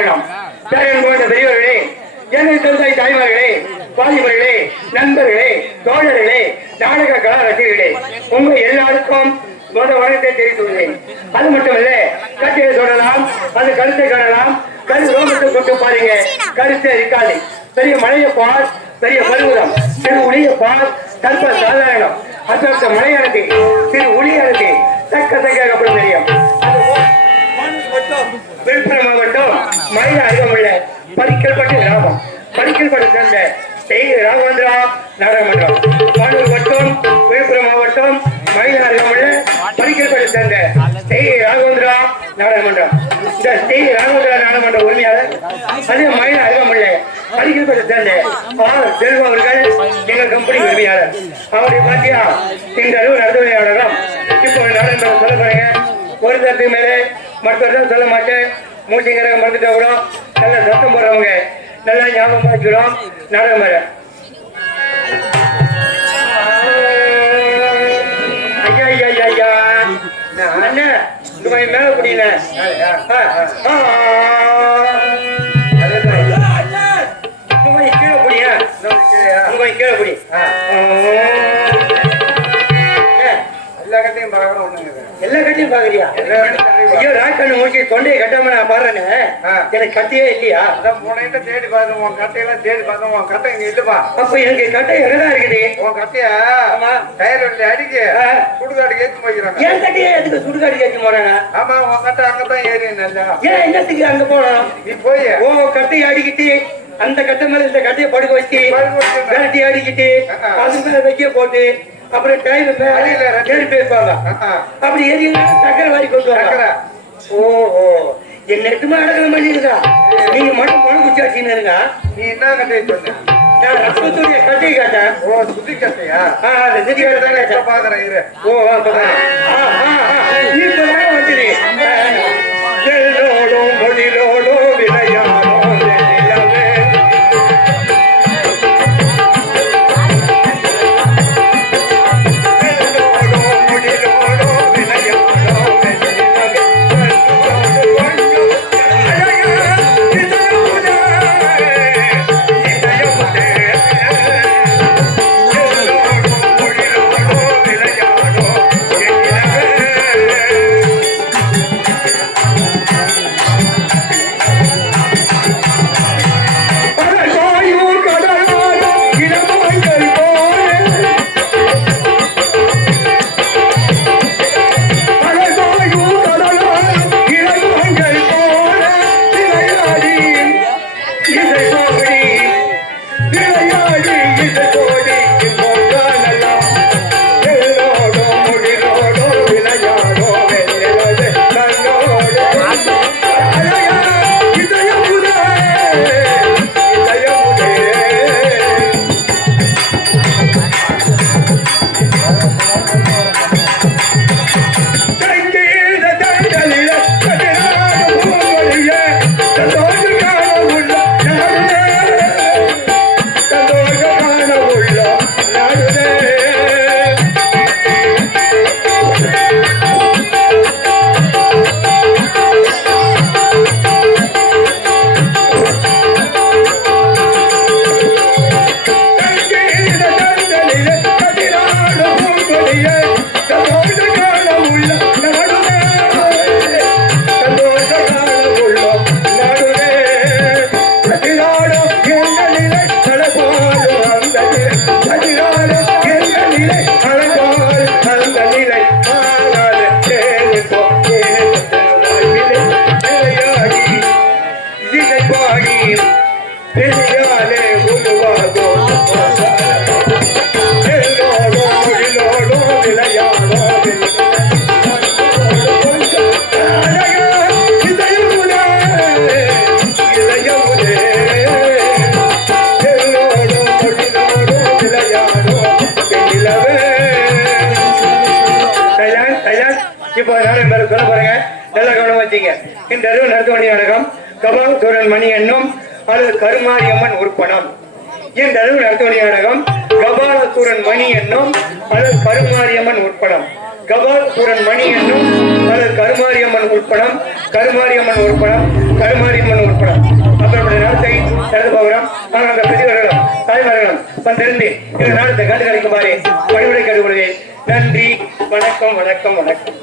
காரணம் பேரன் போன்ற பெரியவர்களே எனக்கு தந்தை தாய்மார்களே வாலிபர்களே நண்பர்களே தோழர்களே நாடக கலா ரசிகர்களே உங்க எல்லாருக்கும் முத வணக்கத்தை தெரிவித்துள்ளேன் அது மட்டுமல்ல கட்டியை சொல்லலாம் அது கருத்தை காணலாம் கரு ரோமத்தை கொண்டு பாருங்க. கருத்தை இருக்காது. பெரிய மலையை பார் பெரிய பருவதம். சிறு உளிய பார் கற்ப சாதாரணம். அத்தொத்த மலையானது சிறு உளியானது தக்க தக்க அப்புறம் தெரியும் அது விழுப்புரம் மாவட்டம் மயில அருகமுள்ள பரிக்கல்பட்டு கிராமம். பரிக்கல்பட்டு சேர்ந்த செய்தி ராகவேந்திரா நாடாளுமன்றம் பாலூர் வட்டம் விழுப்புரம் மாவட்டம் மயில அருகமுள்ள பரிக்கல்பட்டு சேர்ந்த செய்தி ராகவேந்திரா நாடாளுமன்றம் இந்த செய்தி ராகவேந்திரா நாடாளுமன்ற உரிமையாளர் அதே மயில அருகமுள்ள பரிக்கல்பட்டு சேர்ந்த ஆர். செல்வம் அவர்கள் எங்கள் கம்பெனி உரிமையாளர். அவரை பார்த்தியா இந்த அளவு நடத்துவையாளரும் இப்போ நாடாளுமன்றம் சொல்ல போறேன் ஒரு தரத்துக்கு மேலே மற்றொரு சொல்ல மாட்டேன். மூச்சு கிரகம் மறந்துட்டா கூட நல்ல சத்தம் போடுறவங்க நல்லா ஞாபகம் வச்சுக்கிறோம் நாடகம் வர ஐயா ஐயா ஐயா ஐயா அண்ணே இந்த மாதிரி. மேல குடியில கீழே குடியா கீழே குடி. எல்லா கட்டையும் ஒண்ணுங்க. எல்லா கட்டியும் பாக்குறியா ஐயோ ராக்கண்ணு மூச்சு தொண்டையை கட்டாம நான் பாடுறேன்னு. எனக்கு கட்டியே இல்லையா? அதான் தேடி பார்த்தோம் உன் கட்டையெல்லாம் தேடி பார்த்தோம் உன் கட்டை இங்க இல்லப்பா. அப்ப எனக்கு கட்டை எங்கதான் இருக்குது? உன் கட்டைய. டயர் வண்டியில அடிக்க. சுடுகாடு ஏத்தி போய்க்கிறாங்க. என் கட்டையே எதுக்கு சுடுகாடு கேட்க போறாங்க ஆமா உன் கட்டை அங்கதான் ஏறி நல்லா ஏன் என்னத்துக்கு அங்க போனோம் நீ போய். ஓ கட்டையை அடிக்கிட்டு அந்த கட்டை மேல இந்த கட்டையை படுக்க வச்சு. விரட்டி அடிக்கிட்டு. அது மேல வைக்க போட்டு அப்புறம் டைம் ரெண்டு- ஏறி போயிருப்பாங்க. அப்படி ஏறி சக்கரை வாரி கொண்டு சக்கரை. வராங்க ஓ ஓ. என்ன எட்டுமா அடக்கல பண்ணிருக்கா நீங்க மட்டும் பணம் குச்சி வச்சுன்னு இருங்க. நீ என்ன கட்டையை சொன்ன நான் ரத்தத்துடைய கட்டை காட்டேன். ஓ சுத்தி கட்டையா? ஆ அந்த செடி கட்டை தான் பாக்குறேன் இரு. ஓ ஆ, இப்போ எல்லாரும் சொல்ல போறேங்க. நல்ல கவனம் வச்சுங்க. இந்த அறிவு வேண்டிய நாடகம் கபாசுரன் மணி என்னும் அல்லது கருமாரியம்மன் உருப்பணம் என்றது அறிவு நாடகம் கபாலசூரன் மணி என்னும் அல்லது கருமாரியம்மன் உட்படம் கபாலசூரன் மணி என்னும் அல்லது கருமாரியம்மன் உட்படம் கருமாரியம்மன் உட்படம் கருமாரியம்மன் உட்படம் அப்புறம் நாட்டை நடந்து போகிறோம். ஆனால் அந்த பிரதிவர்களும் தலைவர்களும் வந்திருந்து இந்த நாடத்தை கண்டு கழிக்குமாறு வழிமுறை கருவுகிறேன் நன்றி வணக்கம் வணக்கம் வணக்கம்.